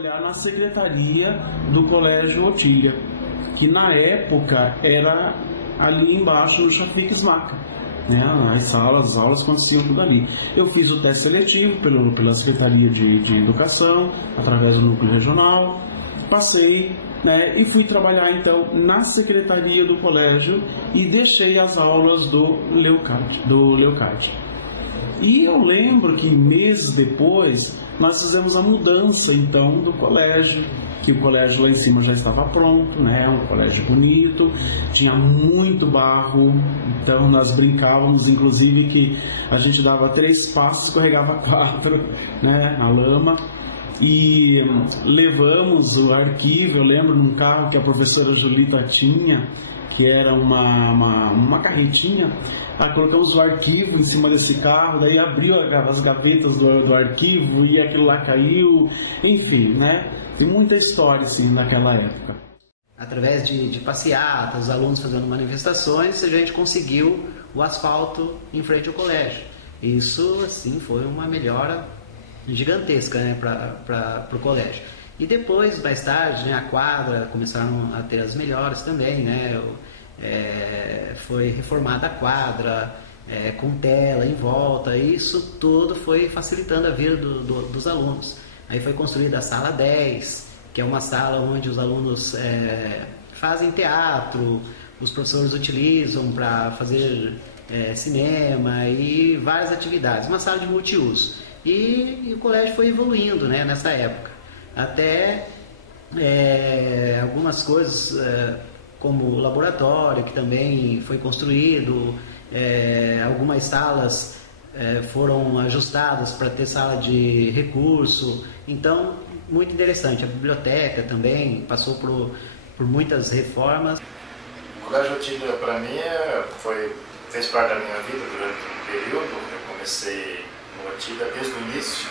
trabalhar na secretaria do Colégio Otília, que na época era ali embaixo no Chafiques Maca, né? As aulas aconteciam tudo ali. Eu fiz o teste seletivo pela Secretaria de Educação, através do Núcleo Regional, passei, né, e fui trabalhar então na secretaria do colégio e deixei as aulas do Leocádio. E eu lembro que meses depois nós fizemos a mudança então do colégio, que o colégio lá em cima já estava pronto, né? Um colégio bonito, tinha muito barro, então nós brincávamos inclusive que a gente dava 3 passos, escorregava 4, né, na lama. E levamos o arquivo, eu lembro, num carro que a professora Julita tinha, que era uma carretinha. Colocamos o arquivo em cima desse carro, daí abriu as gavetas do arquivo e aquilo lá caiu, enfim, né? Tem muita história assim naquela época. Através de passeatas, os alunos fazendo manifestações, a gente conseguiu o asfalto em frente ao colégio. Isso, assim, foi uma melhora gigantesca, né, para o colégio. E depois, mais tarde, né, a quadra começaram a ter as melhores também, né? Foi reformada a quadra, com tela em volta, e isso tudo foi facilitando a vida dos alunos. Aí foi construída a sala 10, que é uma sala onde os alunos fazem teatro, os professores utilizam para fazer cinema e várias atividades, uma sala de multiuso. E o colégio foi evoluindo, né, nessa época, até algumas coisas, como o laboratório, que também foi construído, algumas salas foram ajustadas para ter sala de recurso. Então, muito interessante. A biblioteca também passou por muitas reformas. O Colégio Otília, para mim, fez parte da minha vida durante um período. Eu comecei no Otília desde o início,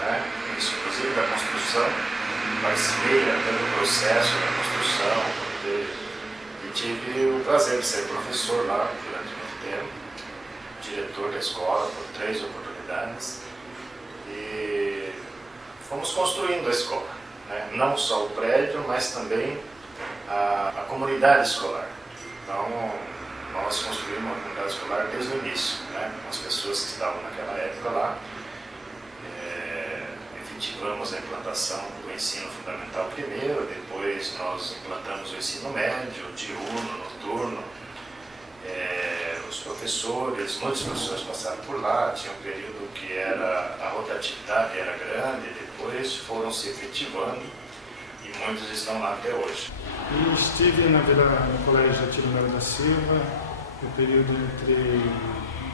né? Isso, inclusive, da construção. Participei até do processo da construção e tive o prazer de ser professor lá durante muito tempo, diretor da escola por 3 oportunidades, e fomos construindo a escola, né? Não só o prédio, mas também a comunidade escolar. Então, nós construímos uma comunidade escolar desde o início, né? Com as pessoas que estavam naquela época lá. Efetivamos a implantação do ensino fundamental primeiro, depois nós implantamos o ensino médio, diurno, noturno. Os professores, muitos professores passaram por lá, tinha um período que a rotatividade era grande, depois foram se efetivando e muitos estão lá até hoje. Eu estive no Colégio Atílio Melo da Silva, no período entre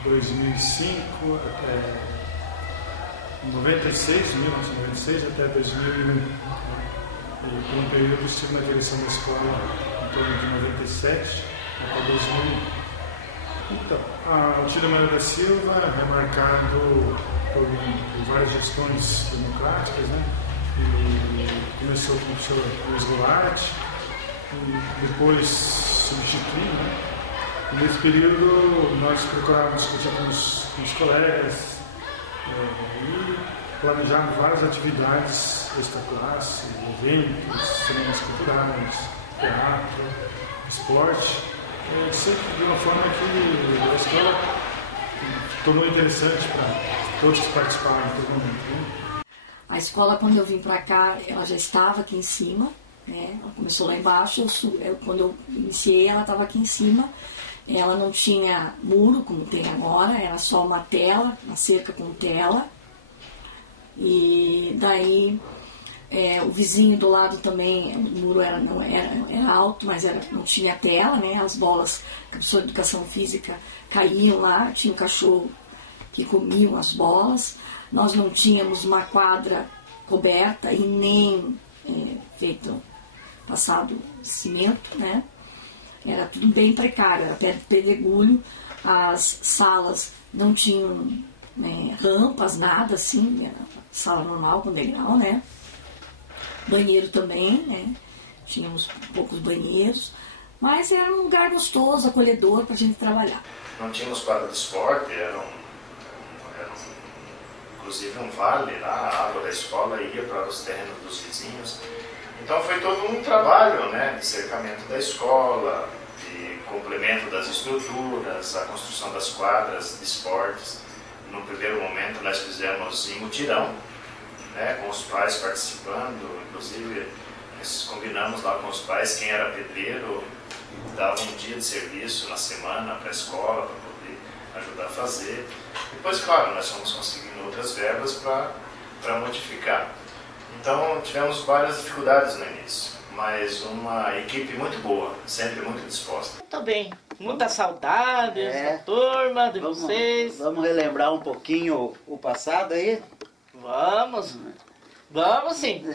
2005 até 1996 até 2001. E por um período estive na direção da escola em torno de 97 até 2001. Então, a Atílio Melo da Silva é marcado por várias gestões democráticas, né? E começou com o professor Luiz Goulart, e depois substituiu, né? E nesse período nós procurávamos discutir com os colegas e planejamos várias atividades extracurriculares, eventos, cinemas culturais, teatro, esporte, sempre de uma forma que a escola tornou interessante para todos que participaram em todo momento, né? A escola, quando eu vim para cá, ela já estava aqui em cima, né? Ela começou lá embaixo, quando eu iniciei ela estava aqui em cima. Ela não tinha muro, como tem agora, era só uma tela, uma cerca com tela. E daí o vizinho do lado também, o muro era alto, mas não tinha tela, né? As bolas que a professora de educação física caíam lá, tinha um cachorro que comiam as bolas. Nós não tínhamos uma quadra coberta e nem passado cimento, né? Era tudo bem precário, era perto de pedregulho, as salas não tinham rampas, nada assim, era sala normal com degrau, né? Banheiro também, né? Tínhamos poucos banheiros, mas era um lugar gostoso, acolhedor para a gente trabalhar. Não tínhamos quadra de esporte, era inclusive um vale lá, a água da escola ia para os terrenos dos vizinhos. Então foi todo um trabalho, né, de cercamento da escola, de complemento das estruturas, a construção das quadras de esportes. No primeiro momento nós fizemos em mutirão, né, com os pais participando, inclusive nós combinamos lá com os pais, quem era pedreiro dava um dia de serviço na semana para a escola, para poder ajudar a fazer. Depois, claro, nós fomos conseguindo outras verbas para modificar. Então tivemos várias dificuldades no início, mas uma equipe muito boa, sempre muito disposta. Muito bem, muitas saudades da turma, de vocês. Vamos relembrar um pouquinho o passado aí? Vamos sim.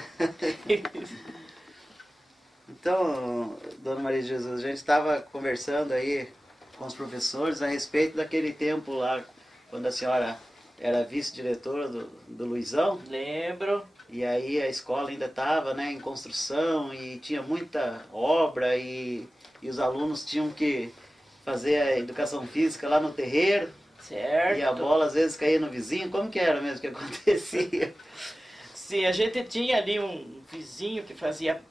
Então, Dona Maria de Jesus, a gente estava conversando aí com os professores a respeito daquele tempo lá, quando a senhora era vice-diretora do Luizão. Lembro. E aí a escola ainda estava, né, em construção e tinha muita obra e os alunos tinham que fazer a educação física lá no terreiro. Certo. E a bola às vezes caía no vizinho. Como que era mesmo que acontecia? Sim, a gente tinha ali um vizinho que fazia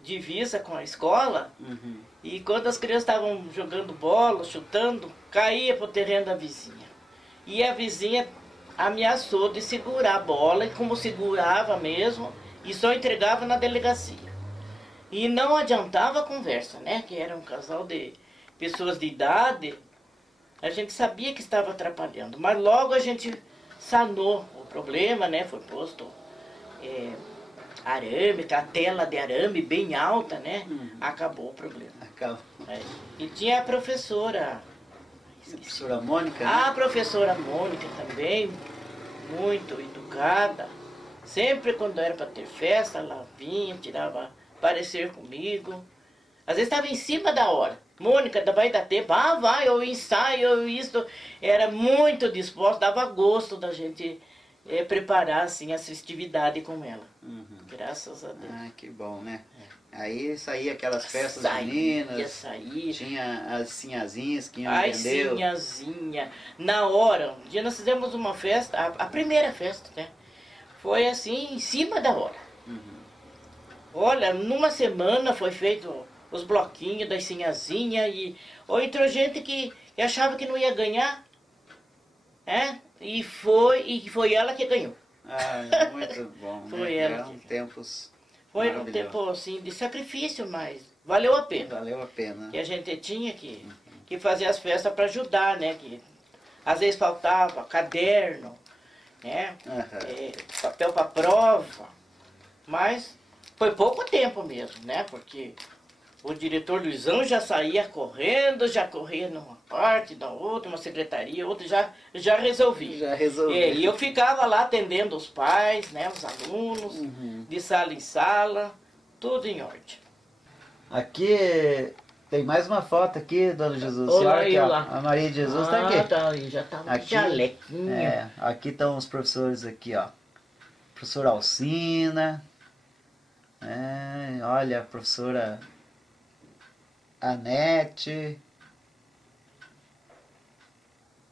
divisa com a escola. E quando as crianças estavam jogando bola, chutando, caía para o terreno da vizinha. E a vizinha ameaçou de segurar a bola, e como segurava mesmo, e só entregava na delegacia. E não adiantava a conversa, né? Que era um casal de pessoas de idade, a gente sabia que estava atrapalhando, mas logo a gente sanou o problema, né? Foi posto arame, a tela de arame bem alta, né? Acabou o problema. Acabou. E tinha a professora... A professora Mônica, né? A professora Mônica também, muito educada. Sempre quando era para ter festa, ela vinha, tirava parecer comigo. Às vezes estava em cima da hora. Mônica, vai dar tempo? Ah, vai, eu ensaio, eu isso. Era muito disposta, dava gosto da gente preparar assim, as festividades com ela. Graças a Deus. Ah, que bom, né? Aí saía aquelas festas meninas, saía. Tinha as sinhazinhas que iam Ai, entender. sinhazinha. Na hora, um dia nós fizemos uma festa, a primeira festa, né? Foi assim, em cima da hora. Olha, numa semana foi feito os bloquinhos das sinhazinhas ou entrou gente que achava que não ia ganhar, e foi ela que ganhou. Ah, muito bom. Foi né? ela Eram tempos Foi um tempo assim de sacrifício, mas valeu a pena. Valeu a pena. Que a gente tinha que fazer as festas para ajudar, né? Que às vezes faltava caderno, né? Papel para prova. Mas foi pouco tempo mesmo, né? Porque o diretor Luizão já saía correndo, já corria numa parte, da outra, uma secretaria, outra, já resolvia. Já resolvia. E eu ficava lá atendendo os pais, né, os alunos, de sala em sala, tudo em ordem. Aqui tem mais uma foto aqui, Dona Jesus. Olha aqui, aí, ó. lá. A Maria de Jesus está aqui. Tá aí, já tá Aqui, de jalequinho. Aqui estão os professores aqui, ó. Professora Alcina. Olha, a professora Anete.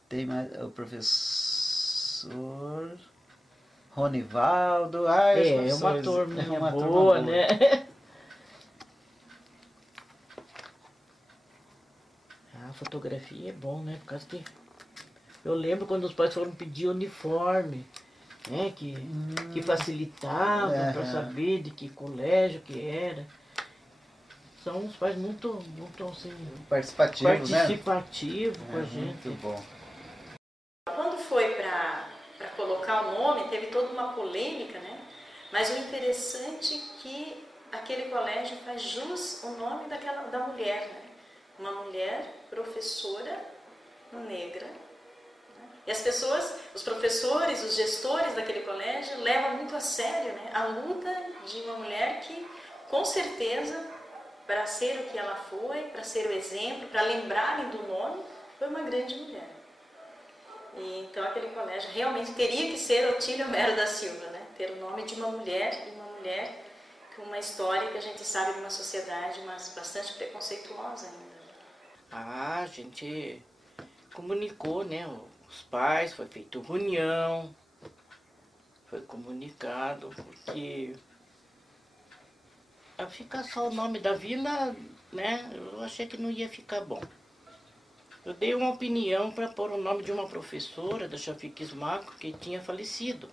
Tem mais o professor Ronivaldo. É uma turminha boa, né? A fotografia é bom, né? Por causa que eu lembro quando os pais foram pedir uniforme, né? Que facilitava para saber de que colégio que era. São uns pais muito assim, participativos, né? Com a gente. Muito bom. Quando foi para colocar o nome, teve toda uma polêmica, né? Mas o interessante é que aquele colégio faz jus ao nome da mulher, né? Uma mulher professora negra. Né? E as pessoas, os professores, os gestores daquele colégio levam muito a sério, né? A luta de uma mulher que, com certeza, para ser o que ela foi, para ser o exemplo, para lembrarem do nome, foi uma grande mulher. E então aquele colégio realmente teria que ser Otília Mero da Silva, né? Ter o nome de uma mulher, com uma história que a gente sabe de uma sociedade, mas bastante preconceituosa ainda. A gente comunicou, né? Os pais, foi feita reunião, foi comunicado, porque a ficar só o nome da vila, né, eu achei que não ia ficar bom. Eu dei uma opinião para pôr o nome de uma professora da Chafique Smack que tinha falecido.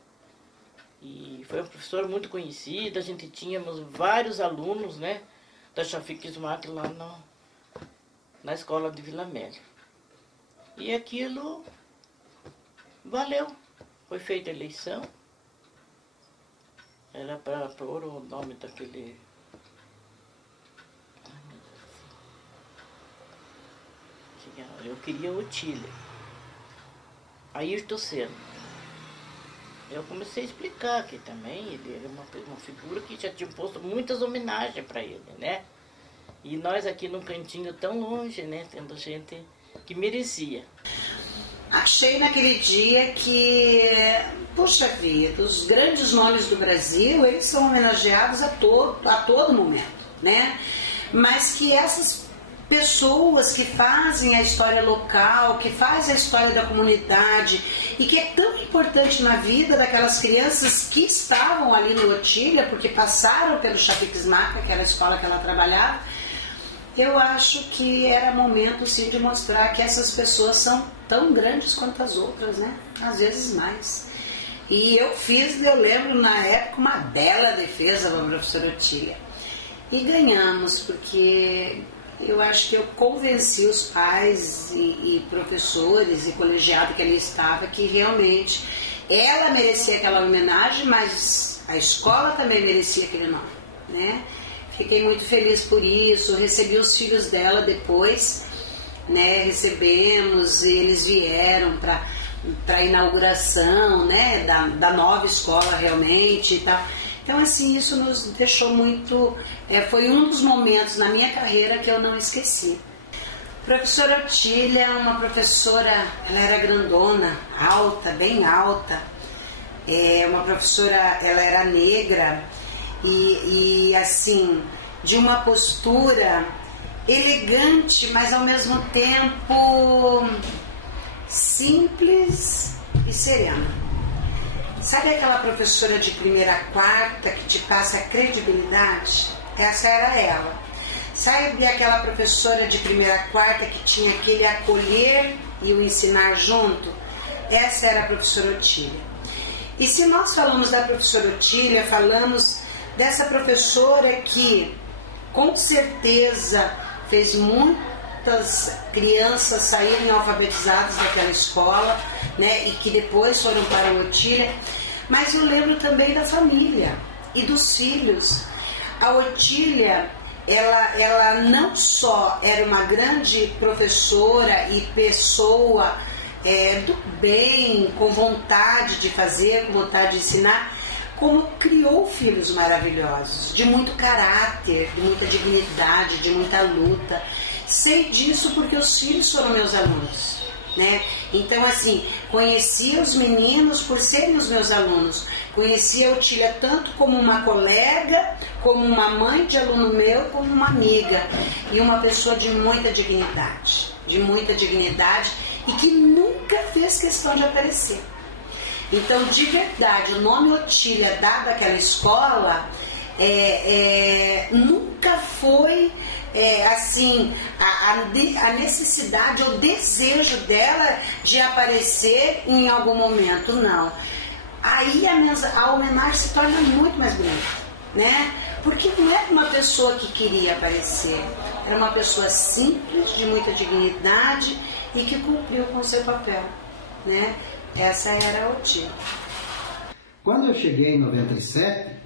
E foi uma professora muito conhecida, a gente tínhamos vários alunos, né, da Chafique Smack lá na escola de Vila Amélia. E aquilo valeu. Foi feita a eleição. Era para pôr o nome daquele... Eu queria Otília. Ayrton Senna. Eu comecei a explicar que também ele era uma figura que já tinha posto muitas homenagens para ele, né? E nós aqui num cantinho tão longe, né? Tendo gente que merecia. Achei naquele dia que, puxa vida, os grandes nomes do Brasil, eles são homenageados a todo momento, né? Mas que essas pessoas que fazem a história local, que fazem a história da comunidade e que é tão importante na vida daquelas crianças que estavam ali no Otília, porque passaram pelo Chafique Smack, aquela escola que ela trabalhava, eu acho que era momento sim de mostrar que essas pessoas são tão grandes quanto as outras, né? Às vezes mais. E eu lembro na época, uma bela defesa para a professora Otília. E ganhamos, porque eu acho que eu convenci os pais e professores e colegiado que ali estava que realmente ela merecia aquela homenagem, mas a escola também merecia aquele nome, né? Fiquei muito feliz por isso, recebi os filhos dela depois, né? Recebemos, e eles vieram para a inauguração, né? da nova escola realmente e tal. Então, assim, isso nos deixou muito... foi um dos momentos na minha carreira que eu não esqueci. Professora Otília é uma professora, ela era grandona, alta, bem alta. Uma professora, ela era negra e assim, de uma postura elegante, mas ao mesmo tempo simples e serena. Sabe aquela professora de primeira a quarta que te passa credibilidade? Essa era ela. Sabe aquela professora de primeira a quarta que tinha aquele acolher e o ensinar junto? Essa era a professora Otília. E se nós falamos da professora Otília, falamos dessa professora que, com certeza, fez muitas crianças saírem alfabetizadas daquela escola, né, e que depois foram para a Otília, mas eu lembro também da família e dos filhos. A Otília, ela não só era uma grande professora e pessoa do bem, com vontade de fazer, com vontade de ensinar, como criou filhos maravilhosos, de muito caráter, de muita dignidade, de muita luta. Sei disso porque os filhos foram meus alunos, né? Então, assim, conhecia os meninos por serem os meus alunos. Conhecia a Otília tanto como uma colega, como uma mãe de aluno meu, como uma amiga. E uma pessoa de muita dignidade, e que nunca fez questão de aparecer. Então, de verdade, o nome Otília dado àquela escola nunca foi assim a necessidade ou desejo dela de aparecer em algum momento, não. Aí a homenagem se torna muito mais bonita, né? Porque não era uma pessoa que queria aparecer, era uma pessoa simples, de muita dignidade e que cumpriu com o seu papel, né? Essa era a Otília. Quando eu cheguei em 97,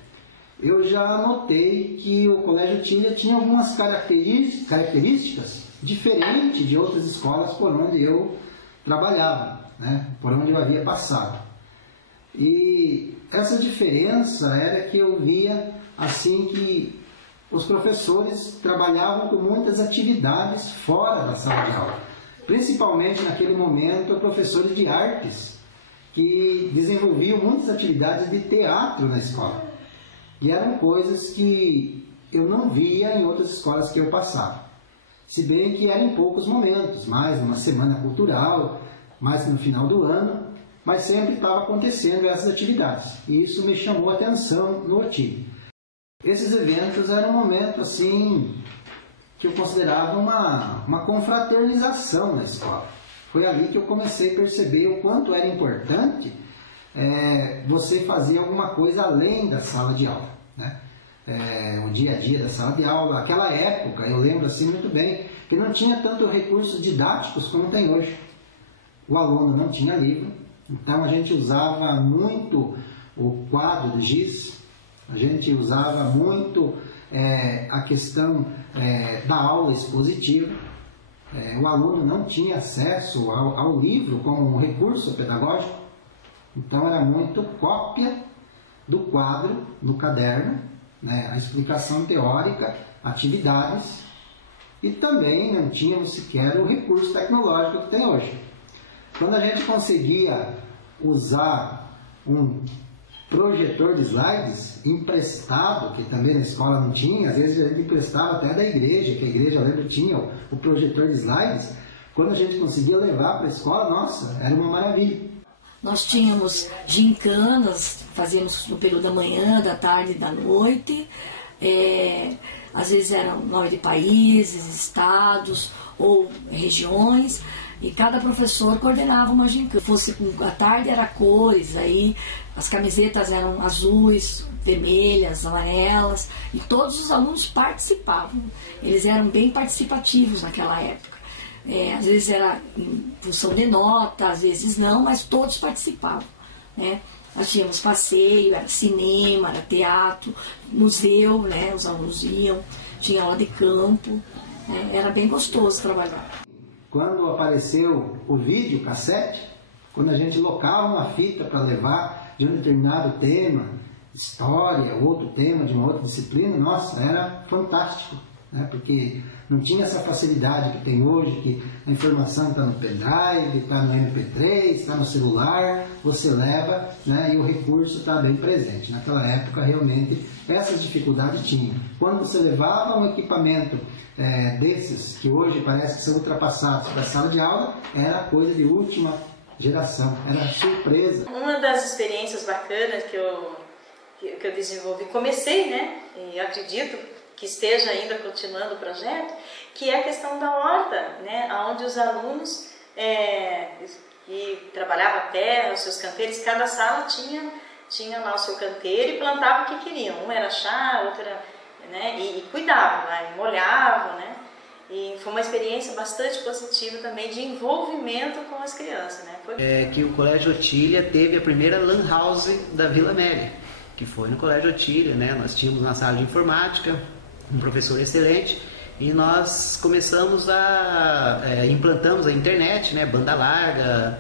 eu já notei que o Colégio Otília tinha algumas características diferentes de outras escolas por onde eu trabalhava, né? Por onde eu havia passado. E essa diferença era que eu via assim que os professores trabalhavam com muitas atividades fora da sala de aula. Principalmente naquele momento, professores de artes, que desenvolviam muitas atividades de teatro na escola. E eram coisas que eu não via em outras escolas que eu passava. Se bem que eram em poucos momentos, mais numa semana cultural, mais no final do ano. mas sempre estava acontecendo essas atividades. E isso me chamou a atenção no Otília. Esses eventos eram um momento assim que eu considerava uma confraternização na escola. Foi ali que eu comecei a perceber o quanto era importante você fazer alguma coisa além da sala de aula, né? O dia a dia da sala de aula, aquela época, eu lembro assim muito bem, que não tinha tanto recursos didáticos como tem hoje. O aluno não tinha livro, então a gente usava muito o quadro do giz, a gente usava muito a questão da aula expositiva. O aluno não tinha acesso ao livro como um recurso pedagógico, então era muito cópia do quadro no caderno, né, a explicação teórica, atividades, e também não tínhamos sequer o recurso tecnológico que tem hoje. Quando a gente conseguia usar um projetor de slides emprestado, que também na escola não tinha, às vezes a gente emprestava até da igreja, que a igreja, eu lembro, tinha o projetor de slides, quando a gente conseguia levar para a escola, nossa, era uma maravilha. Nós tínhamos gincanas, fazíamos no período da manhã, da tarde e da noite. Às vezes eram nome de países, estados ou regiões, e cada professor coordenava uma gincana. À tarde era cores, aí as camisetas eram azuis, vermelhas, amarelas, e todos os alunos participavam. Eles eram bem participativos naquela época. Às vezes era em função de nota, às vezes não, mas todos participavam, né? Nós tínhamos passeio, era cinema, era teatro, museu, né? Os alunos iam, tinha aula de campo, né? Era bem gostoso trabalhar. Quando apareceu o vídeo cassete, quando a gente locava uma fita para levar de um determinado tema, história, outro tema de uma outra disciplina, nossa, era fantástico, né? Porque não tinha essa facilidade que tem hoje, que a informação está no pendrive, está no MP3, está no celular, você leva, né, e o recurso está bem presente. Naquela época, realmente, essas dificuldades tinham. Quando você levava um equipamento desses, que hoje parece que são ultrapassados para a sala de aula, era coisa de última geração, era surpresa. Uma das experiências bacanas que eu desenvolvi, comecei, né, e acredito que esteja ainda continuando o projeto, que é a questão da horta, né, onde os alunos que trabalhavam a terra, os seus canteiros, cada sala tinha lá o seu canteiro e plantava o que queriam. Um era chá, outro era, né, e cuidavam, né, molhavam, né, e foi uma experiência bastante positiva também de envolvimento com as crianças, né. Que o Colégio Otília teve a primeira Lan House da Vila Amélia, que foi no Colégio Otília, né, nós tínhamos uma sala de informática, um professor excelente, e nós começamos implantamos a internet, né, banda larga,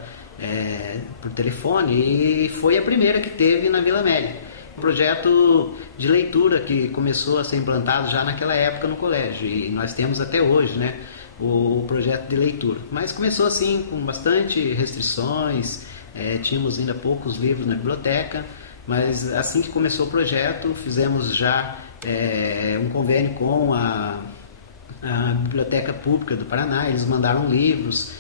por telefone, e foi a primeira que teve na Vila Amélia. Um projeto de leitura que começou a ser implantado já naquela época no colégio, e nós temos até hoje, né, o projeto de leitura. Mas começou assim, com bastante restrições, tínhamos ainda poucos livros na biblioteca, mas assim que começou o projeto, fizemos já um convênio com a Biblioteca Pública do Paraná. Eles mandaram livros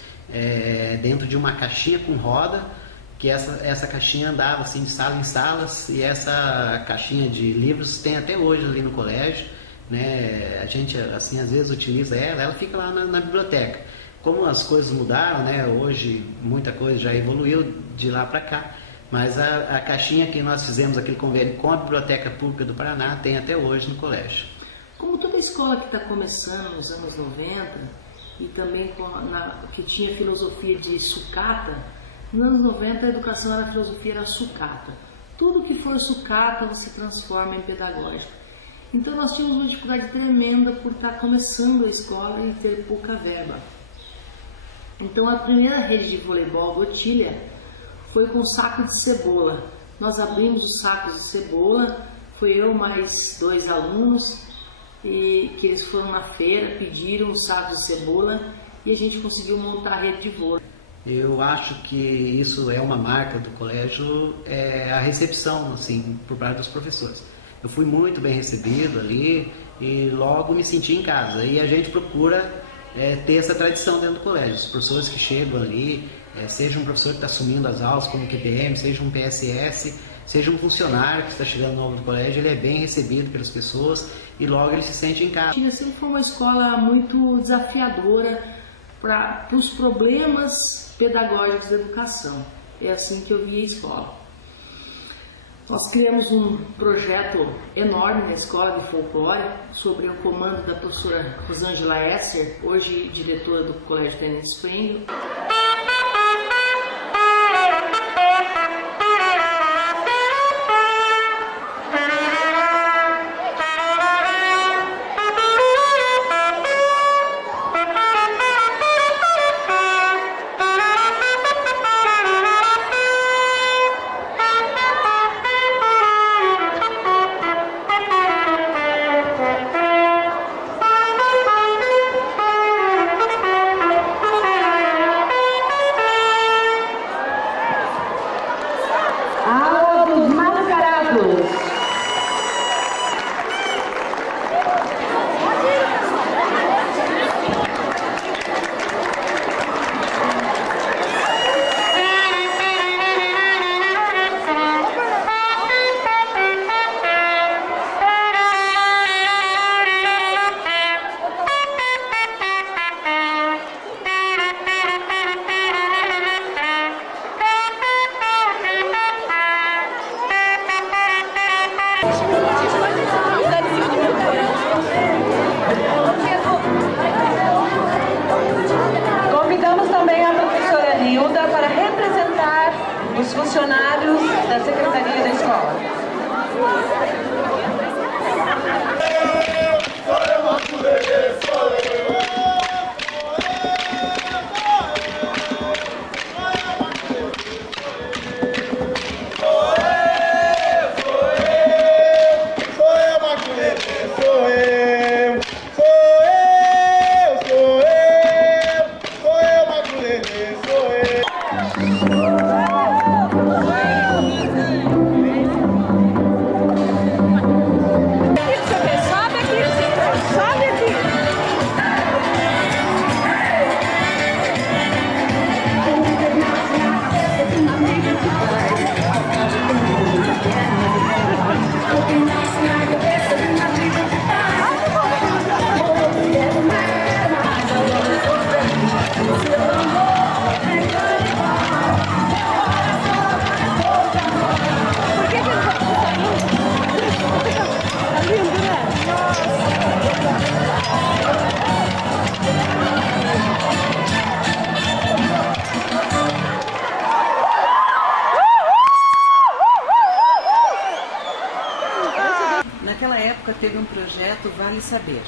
dentro de uma caixinha com roda, que essa caixinha andava assim de sala em salas, e essa caixinha de livros tem até hoje ali no colégio, né? A gente assim às vezes utiliza ela fica lá na biblioteca. Como as coisas mudaram, né? Hoje muita coisa já evoluiu de lá para cá. Mas a caixinha que nós fizemos aquele convênio com a Biblioteca Pública do Paraná tem até hoje no colégio. Como toda escola que está começando nos anos 90 e também que tinha filosofia de sucata, nos anos 90 a educação era a filosofia era sucata. Tudo que for sucata você transforma em pedagógico. Então nós tínhamos uma dificuldade tremenda por estar começando a escola e ter pouca verba. Então a primeira rede de voleibol do Otília foi com saco de cebola. Nós abrimos os sacos de cebola, foi eu mais 2 alunos, e que eles foram na feira, pediram os sacos de cebola e a gente conseguiu montar a rede de vôlei. Eu acho que isso é uma marca do colégio, a recepção assim, por parte dos professores. Eu fui muito bem recebido ali e logo me senti em casa. E a gente procura ter essa tradição dentro do colégio. Os professores que chegam ali, seja um professor que está assumindo as aulas como QTM, seja um PSS, seja um funcionário que está chegando novo no colégio, ele é bem recebido pelas pessoas e logo ele se sente em casa. A sempre foi uma escola muito desafiadora para os problemas pedagógicos da educação. É assim que eu vi a escola. Nós criamos um projeto enorme na escola de folclore, sob o comando da professora Rosângela Esser, hoje diretora do Colégio Tenente Spring. Convidamos também a professora Nilda para representar os funcionários da Secretaria da Escola. Naquela época teve um projeto Vale Saber.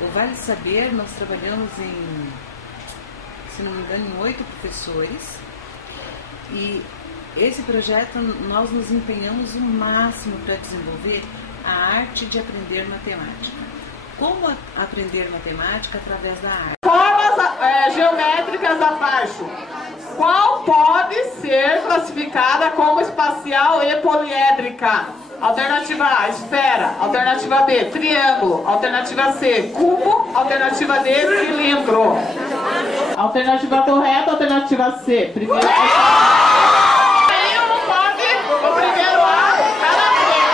O Vale Saber nós trabalhamos em, se não me engano, em 8 professores, e esse projeto nós nos empenhamos o máximo para desenvolver a arte de aprender matemática. Como aprender matemática? Através da arte. Formas geométricas abaixo. Qual pode ser classificada como espacial e poliédrica? Alternativa A, esfera. Alternativa B, triângulo. Alternativa C, cubo. Alternativa D, cilindro. Alternativa correta, alternativa C. Primeiro aí não pode, o primeiro A, cada vez.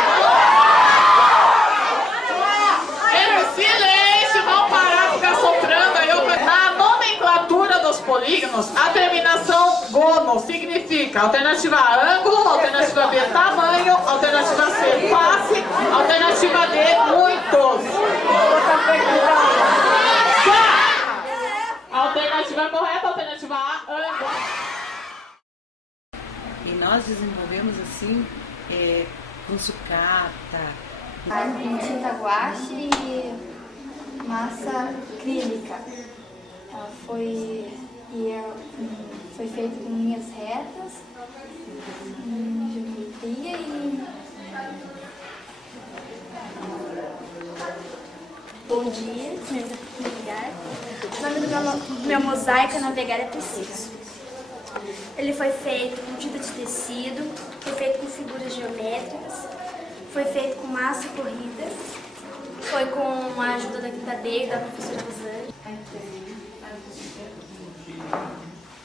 Silêncio, não parar, ficar soprando aí. Na nomenclatura dos polígonos, a terminação gono significa alternativa A, ângulo. Alternativa B, tamanho. Alternativa C, face. Alternativa D, muitos. Alternativa correta, alternativa A, ângulo. E nós desenvolvemos assim, com sucata. Em tinta guache e massa acrílica. Ela foi feita com linhas retas, geometria e... Bom dia, o nome do meu mosaico a navegar é preciso. Ele foi feito com tinta de tecido, foi feito com figuras geométricas, foi feito com massa corrida, foi com a ajuda da quinta D e da professora Rosângela.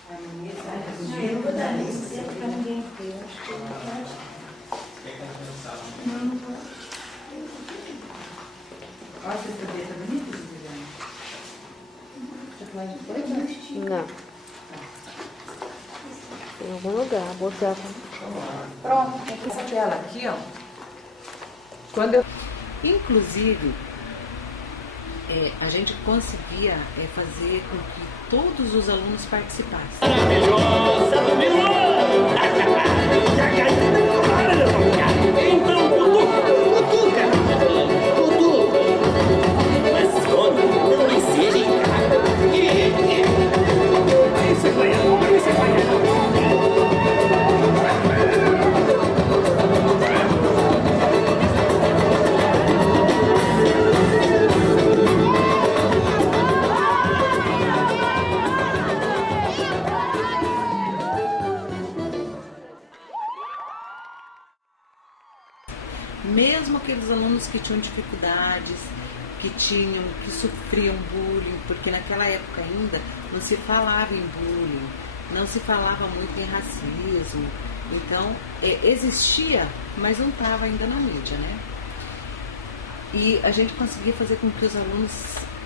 Eu não vou dar isso para ninguém. Eu acho que não pode. Não vou. Olha, essa cabeça bonita, Juliana. Não. Em algum lugar, botar. Pronto, aquela aqui, ó. Quando eu... Inclusive, a gente conseguia fazer com que todos os alunos participassem. Então, cutuca! Mas sono não exige, cara. Isso vai mesmo aqueles alunos que tinham dificuldades, que sofriam bullying, porque naquela época ainda não se falava em bullying, não se falava muito em racismo, então existia, mas não estava ainda na mídia, né? E a gente conseguia fazer com que os alunos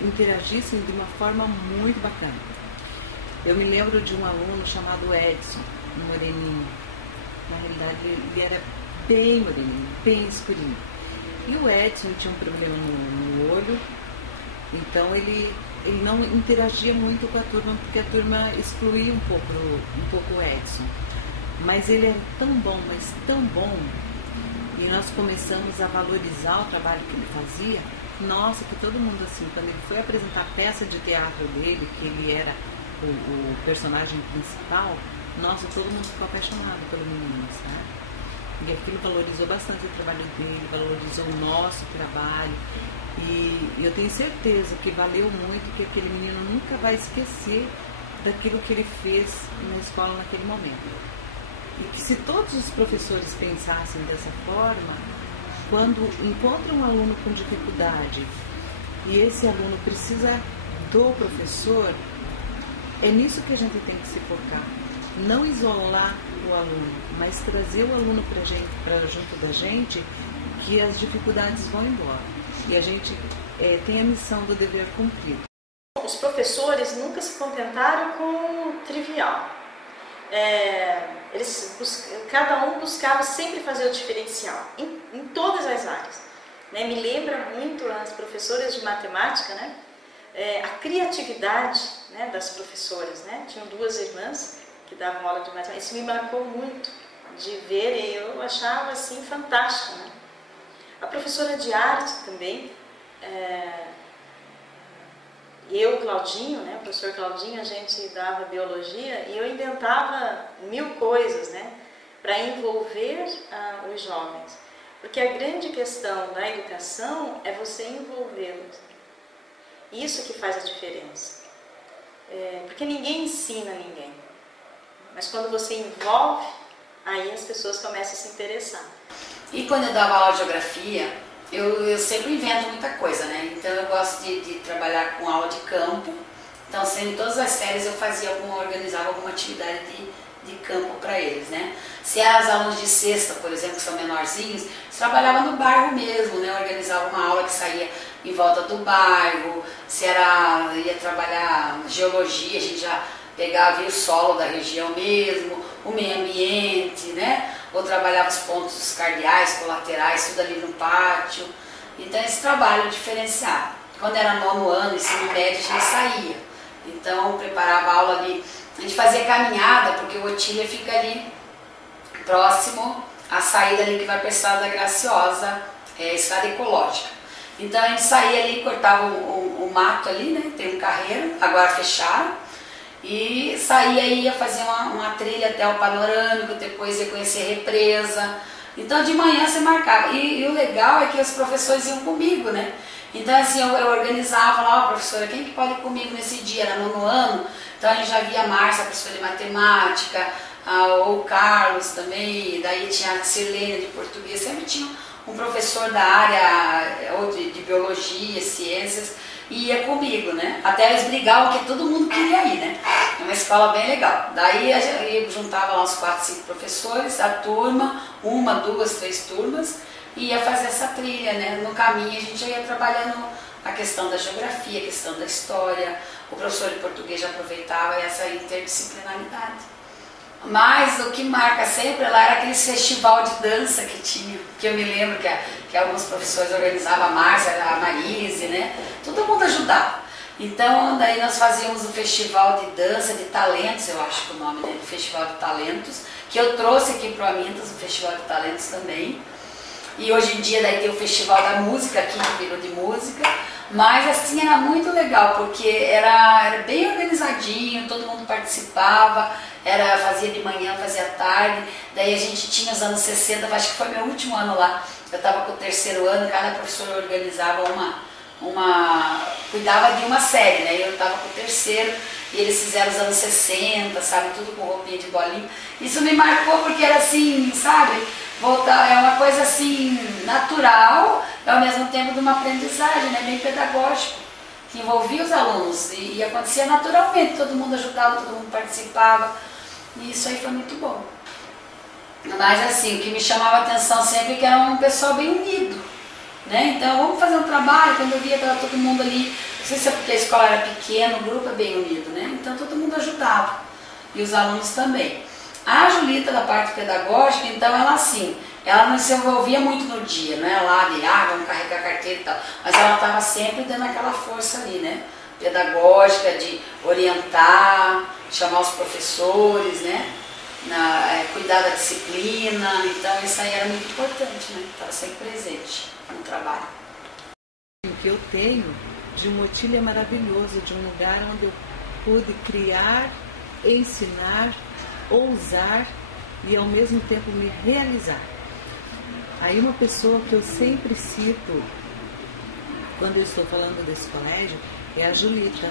interagissem de uma forma muito bacana. Eu me lembro de um aluno chamado Edson, um moreninho. Na realidade ele era bem moreninho, bem escurinho. E o Edson tinha um problema no olho, então ele não interagia muito com a turma, porque a turma excluía um pouco o Edson. Mas ele era tão bom, mas tão bom, e nós começamos a valorizar o trabalho que ele fazia. Nossa, que todo mundo assim, quando ele foi apresentar a peça de teatro dele, que ele era o personagem principal, nossa, todo mundo ficou apaixonado pelo menino, sabe? E aquilo valorizou bastante o trabalho dele, valorizou o nosso trabalho. E eu tenho certeza que valeu muito, que aquele menino nunca vai esquecer daquilo que ele fez na escola naquele momento. E que se todos os professores pensassem dessa forma, quando encontra um aluno com dificuldade e esse aluno precisa do professor, é nisso que a gente tem que se focar. Não isolar o aluno, mas trazer o aluno para junto da gente, que as dificuldades vão embora. E a gente tem a missão do dever cumprido. Os professores nunca se contentaram com o trivial. Cada um buscava sempre fazer o diferencial, em todas as áreas. Né? Me lembra muito as professoras de matemática, né? A criatividade, né, das professoras. Né? Tinham duas irmãs que davam aula de matemática. Isso me marcou muito de ver, e eu achava assim fantástico. Né? A professora de arte também, eu, Claudinho, né, o professor Claudinho, a gente dava biologia e eu inventava 1000 coisas, né, para envolver os jovens. Porque a grande questão da educação é você envolvê-los. Isso que faz a diferença. Porque ninguém ensina ninguém. Mas quando você envolve, aí as pessoas começam a se interessar. E quando eu dava aula de geografia, eu sempre invento muita coisa, né? Então eu gosto de trabalhar com aula de campo. Então sempre, todas as férias eu organizava alguma atividade de campo para eles, né? Se eram os alunos de sexta, por exemplo, que são menorzinhos, eles trabalhavam no bairro mesmo, né? Organizava uma aula que saía em volta do bairro. Se ia trabalhar geologia, a gente já pegava o solo da região mesmo, o meio ambiente, né? Ou trabalhava os pontos cardeais, colaterais, tudo ali no pátio. Então esse trabalho diferenciado. Quando era 9º ano, ensino médio, a gente saía. Então preparava a aula ali, a gente fazia caminhada, porque o Otília fica ali próximo à saída ali que vai para a Estrada da Graciosa, estrada ecológica. Então a gente saía ali, cortava o mato ali, né? Tem um carreiro, agora fecharam. E saía e ia fazer uma trilha até o panorâmico, depois ia conhecer a represa. Então de manhã você marcava. E o legal é que os professores iam comigo, né? Então assim, eu organizava, falava, professora, quem que pode ir comigo nesse dia? Era 9º ano, então a gente já via a Márcia, professora de matemática, ou o Carlos também, daí tinha a Sirlene de português, sempre tinha um professor da área, ou de biologia, ciências, e ia comigo, né? Até eles brigavam que todo mundo queria ir, né? É uma escola bem legal. Daí a gente juntava lá uns 4, 5 professores, a turma, 1, 2, 3 turmas, e ia fazer essa trilha, né? No caminho a gente já ia trabalhando a questão da geografia, a questão da história, o professor de português já aproveitava essa interdisciplinaridade. Mas o que marca sempre lá era aquele festival de dança que tinha, que eu me lembro que alguns professores organizavam, a Márcia, a Marise, né? Todo mundo ajudava. Então, daí nós fazíamos o festival de dança, de talentos, eu acho que o nome, né? Festival de Talentos, que eu trouxe aqui para o Amintas, o Festival de Talentos também. E hoje em dia daí tem o Festival da Música aqui, que virou de música. Mas assim, era muito legal, porque era bem organizadinho, todo mundo participava, fazia de manhã, fazia tarde. Daí a gente tinha os anos 60, acho que foi meu último ano lá. Eu estava com o 3º ano, cada professor organizava cuidava de uma série, né? Eu estava com o 3º e eles fizeram os anos 60, sabe? Tudo com roupinha de bolinha. Isso me marcou porque era assim, sabe? É uma coisa assim, natural, e ao mesmo tempo de uma aprendizagem, né? Bem pedagógico, que envolvia os alunos e acontecia naturalmente, todo mundo ajudava, todo mundo participava, e isso aí foi muito bom. Mas assim, o que me chamava a atenção sempre é que era um pessoal bem unido, né? Então vamos fazer um trabalho, quando eu via estava todo mundo ali, não sei se é porque a escola era pequena, o grupo é bem unido, né? Então todo mundo ajudava, e os alunos também. A Julita, da parte pedagógica, então ela assim, ela não se envolvia muito no dia, não é lá de, vamos carregar a carteira e tal, mas ela estava sempre dando aquela força ali, né? Pedagógica, de orientar, chamar os professores, né? Cuidar da disciplina, então isso aí era muito importante, né? Estava sempre presente no trabalho. O que eu tenho de um Otília maravilhoso, de um lugar onde eu pude criar, ensinar, ousar e ao mesmo tempo me realizar. Aí uma pessoa que eu sempre cito quando eu estou falando desse colégio é a Julita,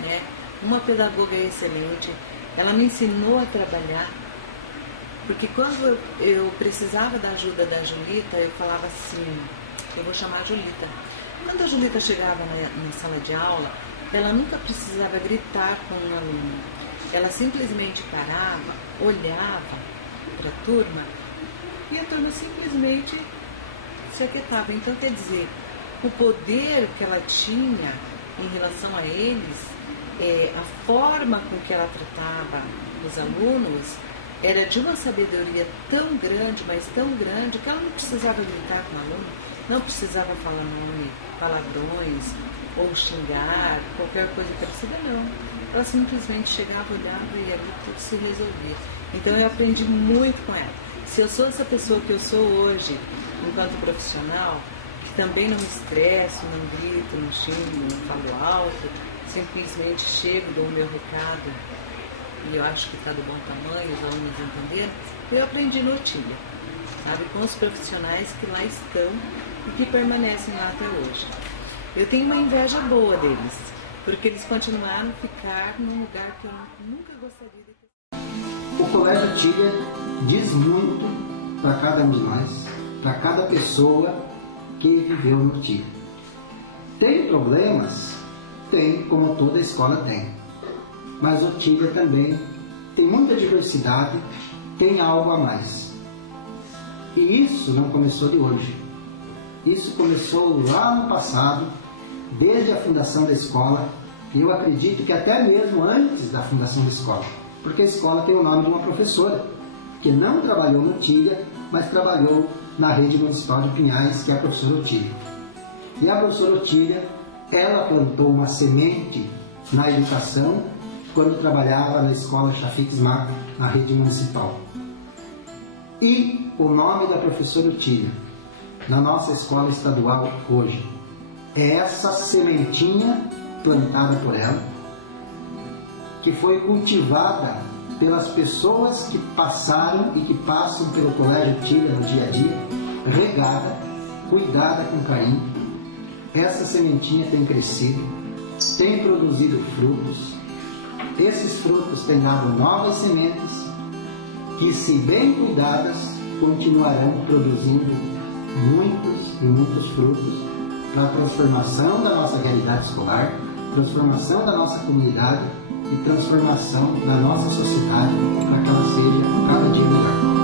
né? Uma pedagoga excelente. Ela me ensinou a trabalhar, porque quando eu precisava da ajuda da Julita, eu falava assim, eu vou chamar a Julita. Quando a Julita chegava na sala de aula, ela nunca precisava gritar com um aluno. Ela simplesmente parava, olhava para a turma e a turma simplesmente se aquietava. Então, quer dizer, o poder que ela tinha em relação a eles, a forma com que ela tratava os alunos, era de uma sabedoria tão grande, mas tão grande, que ela não precisava gritar com o aluno, não precisava falar nome, palavrões, ou xingar, qualquer coisa parecida, não. Ela simplesmente chegava, olhava e ali tudo se resolvia. Então eu aprendi muito com ela. Se eu sou essa pessoa que eu sou hoje, enquanto profissional, que também não me estresso, não grito, não xingo, não falo alto, simplesmente chego, dou o meu recado e eu acho que está do bom tamanho, os alunos entenderam, eu aprendi no Otília, sabe, com os profissionais que lá estão e que permanecem lá até hoje. Eu tenho uma inveja boa deles, porque eles continuaram a ficar num lugar que eu nunca gostaria de ter. O Colégio Otília diz muito para cada um de nós, para cada pessoa que viveu no Otília. Tem problemas? Tem, como toda escola tem. Mas o Otília também tem muita diversidade, tem algo a mais. E isso não começou de hoje. Isso começou lá no passado, desde a fundação da escola, e eu acredito que até mesmo antes da fundação da escola, porque a escola tem o nome de uma professora, que não trabalhou no Otília, mas trabalhou na rede municipal de Pinhais, que é a professora Otília. E a professora Otília, ela plantou uma semente na educação quando trabalhava na escola Chafix Mac, na rede municipal. E o nome da professora Otília, na nossa escola estadual hoje, é essa sementinha plantada por ela, que foi cultivada pelas pessoas que passaram e que passam pelo Colégio Otília no dia a dia, regada, cuidada com carinho. Essa sementinha tem crescido, tem produzido frutos. Esses frutos têm dado novas sementes que, se bem cuidadas, continuarão produzindo muitos e muitos frutos para a transformação da nossa realidade escolar, transformação da nossa comunidade e transformação na nossa sociedade para que ela seja cada dia melhor.